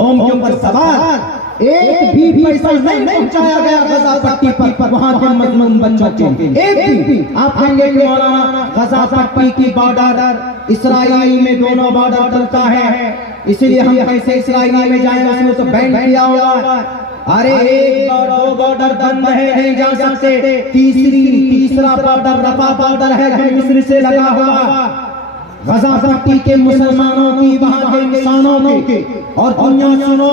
قوم کے اوپر سوار ایک بھی پیسہ نہیں پہنچایا گیا غزہ پٹی پر وہاں کے مظلوم بچوں کے، ایک بھی۔ آپ کہیں گے کہ مولانا غزہ پٹی کی بارڈر اسرائیل میں دونوں بارڈر چلتا ہے، اسی لیے ہم کیسے اسرائیل میں جائیں، اس نے تو بینڈ کیا ہوا۔ ارے ایک اور دو بارڈر بند ہے، نہیں جا سکتے، تیسرا بارڈر رفح بارڈر ہے جو مصر سے لگا ہوا۔ غزہ پٹی کے مسلمانوں کی، وہاں کے انسانوں کی، اور دنیا سنو،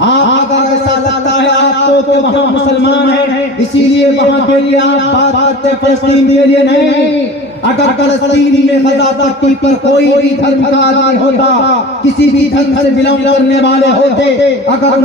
آپ اگر ایسا لگتا ہے آپ کو کہ وہاں مسلمان ہیں اسی لیے وہاں کے لیے آپ بات کرتے فلسطین کے لیے نہیں، اگر فلسطین میں غزہ پٹی پر کوئی بھی دھرم کا آدمی ہوتا، کسی بھی دھرم سے بلانگ کرنے والے ہوتے، اگر ان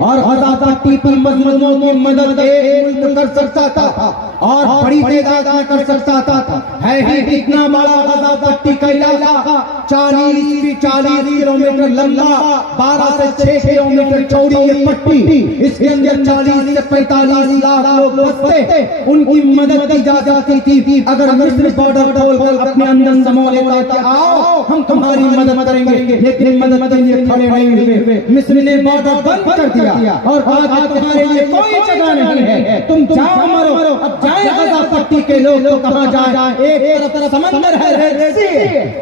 اور غزہ پٹی پر مظلوموں کی مدد ایک ملک کر سکتا تھا اور بڑی تعداد میں کر سکتا تھا۔ ہے ہی کتنا بڑا غزہ پٹی کا علاقہ، 40 کلومیٹر لمبا، 12 سے 6 کلومیٹر چوڑی یہ پٹی، اس کے اندر 40 سے 45 لاکھ لوگ بستے، ان کی مدد کی جا سکتی تھی۔ اگر مصر بارڈر کھول کر اپنے اندر سمو لیتا کہ آؤ ہم تمہاری مدد کریں گے، لیکن مدد کے لیے کھڑے نہیں ہوئے، مصر نے بارڈر بند کر دیا اور کہا کہ تمہارے لیے کوئی جگہ نہیں ہے، تم جاؤ مرو۔ اب جائیں غزہ پٹی کے لوگ تو کہاں جائیں، ایک طرف سمندر ہے ریڈ سی،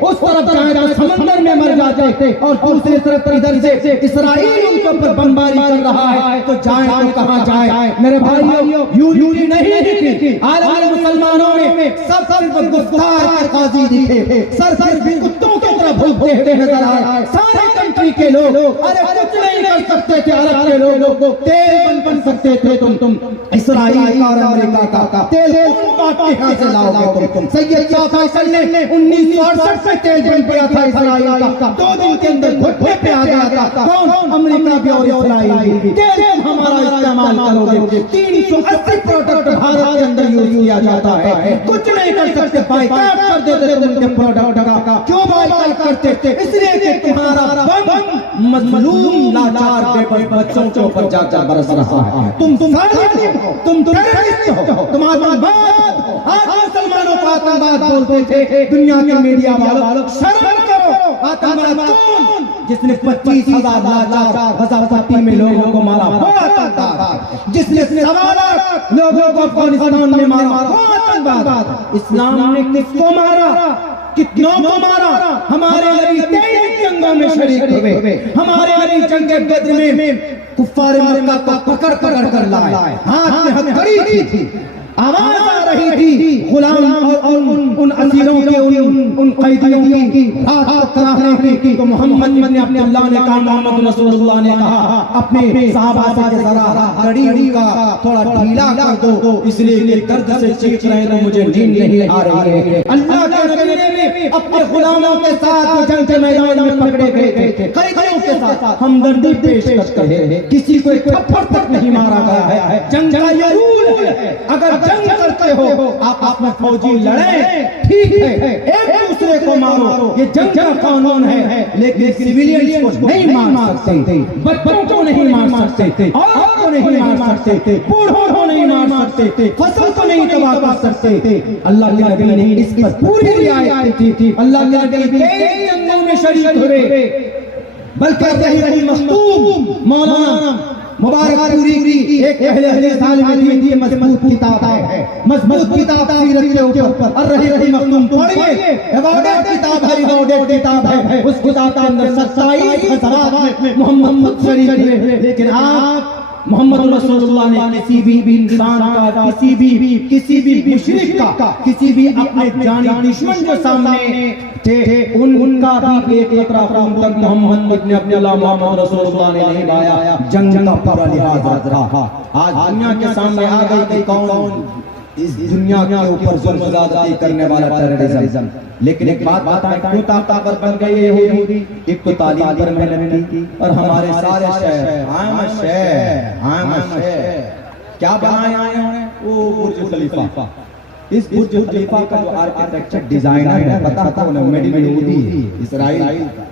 اس طرف جائیں تو سمندر میں مر جاتے، اور دوسری طرف ادھر سے اسرائیل ان کے اوپر بمباری کر رہا ہے، تو جائیں تو کہاں جائیں؟ میرے بھائیو یوٹی نہیں دکھی، عالم مسلمانوں میں سب صرف گفتار کے قاضی دکھے، صرف کتوں کی طرح بھوکتے ہوئے نظر آئے۔ سارے کنٹری کے لوگ ارے کچھ نہیں کر سکتے تھے، عرب کے لوگ تیل بن سکتے تھے، تم اسرائیل اور امریکہ کا تیل کہاں سے لاؤ گے تم؟ سید شاہ فیصل نے 1968 میں تیل بن پڑا تھا اسرائیل کا، 2 دن کے اندر گھٹنے پہ آ گیا تھا، کون؟ امریکہ بھی اور اسرائیل بھی۔ تیل ہمارا استعمال کرو گے، 380 پروڈکٹ بھارت کے اندر یوز کیا جاتا ہے، کچھ نہیں کر سکتے، بائیکاٹ کر دیتے ان کے پروڈکٹ کا۔ کیوں بائیکاٹ کرتے تھے؟ اس لیے کہ تمہارا بم مظلوم لاچار بے بچوں کے اوپر جا جا برس رہا ہے، تم ٹیررسٹ ہو، تمہارا بات آج مسلمانوں کو آتنکواد بولتے تھے، دنیا کے میڈیا والوں شرم کرو، آتنکواد کون؟ جس نے 25,000 لاچار غزہ پٹی میں لوگوں کو مارا وہ آتنکواد، جس نے 1.25 لاکھ لوگوں کو افغانستان میں مارا وہ آتنکواد۔ اسلام نے کس کو مارا؟ کتنوں کو مارا؟ ہمارے نبی 23 جنگوں میں شریک ہوئے، ہمارے نبی جنگ بدر میں کفار مکہ کو پکڑ کر لائے، ہاتھ میں ہتھکڑی تھی، آواز آ رہی تھی غلام اور ان اسیروں کی، ان قیدیوں کی ہاتھ کراہنے کی، تو محمد نے اپنے اللہ نے کہا، محمد رسول اللہ نے کہا اپنے صحابہ سے کہ ذرا ہتھکڑی کا تھوڑا ڈھیلا کر دو، اس لیے کہ درد سے چیخ رہے تو مجھے نیند نہیں آ رہی ہے۔ اللہ کے نبی نے اپنے غلاموں کے ساتھ جنگ کے میدان میں پکڑے گئے تھے، قیدیوں کے ساتھ ہمدردی پیش کرتے ہیں، کسی کو ایک تھپڑ تک نہیں مارا گیا ہے۔ جنگ کا یہ رول ہے، اگر جنگ کرتے ہو آپ میں فوجی لڑیں ٹھیک ہے، ایک دوسرے کو مارو، یہ جنگ کا قانون ہے، لیکن سیویلینز کو نہیں مار سکتے، بچوں کو نہیں مار سکتے، عورتوں کو نہیں مار سکتے، بوڑھوں کو نہیں مار سکتے، فصل کو نہیں تباہ کر سکتے۔ اللہ کے نبی نے اس پر پوری رعایت کی تھی، اللہ کے نبی 23 جنگوں میں شریک ہوئے، بلکہ رہی مختوم مولانا مبارک پوری ایک اہل حدیث عالم دین کی مضبوط کتاب ہے، مضبوط کتاب سیرت کے اوپر، اور رہی مختوم پڑھیے، ایوارڈڈ کتاب ہے، ایوارڈڈ کتاب ہے، اس کتاب کے اندر 27 غزوات میں محمد خود شریک ہوئے، لیکن آپ محمد رسول اللہ نے کسی بھی انسان کا، کسی بھی مشرک کا، کسی بھی اپنے جانی دشمن جو سامنے تھے ان کا بھی ایک خون تک محمد نے اپنے اللہ محمد رسول اللہ نے نہیں لایا، جنگ کا پورا لحاظ رہا۔ آج دنیا کے سامنے آ گئی کہ کون اس دنیا کے اوپر ظلم زیادتی کرنے والا ٹیررزم، لیکن ایک بات بتائیں کیوں طاقتور بن گئے یہودی؟ ایک تو تعلیم پر محنت کی، اور ہمارے سارے شہر کیا بنائے آئے ہیں؟ وہ برج خلیفہ، اس برج خلیفہ کا جو آرکیٹیکچر ڈیزائنر ہے پتہ تھا انہیں میڈ ان یہودی ہے، اسرائیل کا۔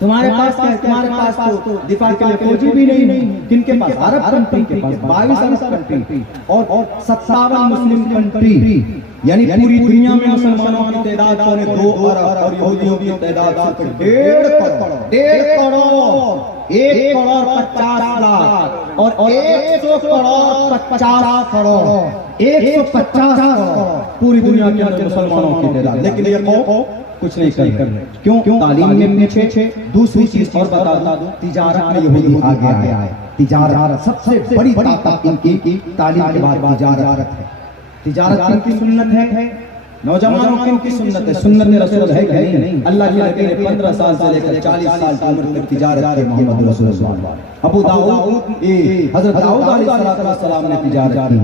تمہارے پاس کیا ہے؟ تمہارے پاس تو دفاع کے لیے فوجی بھی نہیں. کن کے پاس؟ عرب کنٹری کے پاس 22 عرب کنٹری اور 57 مسلم کنٹری، یعنی پوری دنیا میں مسلمانوں کی تعداد 2 ارب اور یہودیوں کی تعداد 1.5 کروڑ. 1.5 کروڑ، 1 کروڑ 50 لاکھ اور 100 کروڑ 50 کروڑ، 150 کروڑ پوری دنیا کے اندر مسلمانوں کی تعداد. لیکن یہ قوم کچھ نہیں کر رہے. کیوں؟ تعلیم میں پیچھے. دوسری چیز اور بتا دوں، تجارت میں یہودی آگے آئے. تجارت سب سے بڑی طاقت ان کی تعلیم کے بعد تجارت ہے. تجارت ان کی سنت ہے. نوجوانوں کی ان کی سنت ہے. سنت رسول ہے کہ نہیں؟ اللہ کے نبی نے 15 سال سے لے کر 40 سال کی عمر تک تجارت کی. محمد رسول اللہ. ابو داؤد، حضرت داؤد علیہ السلام نے تجارت کی.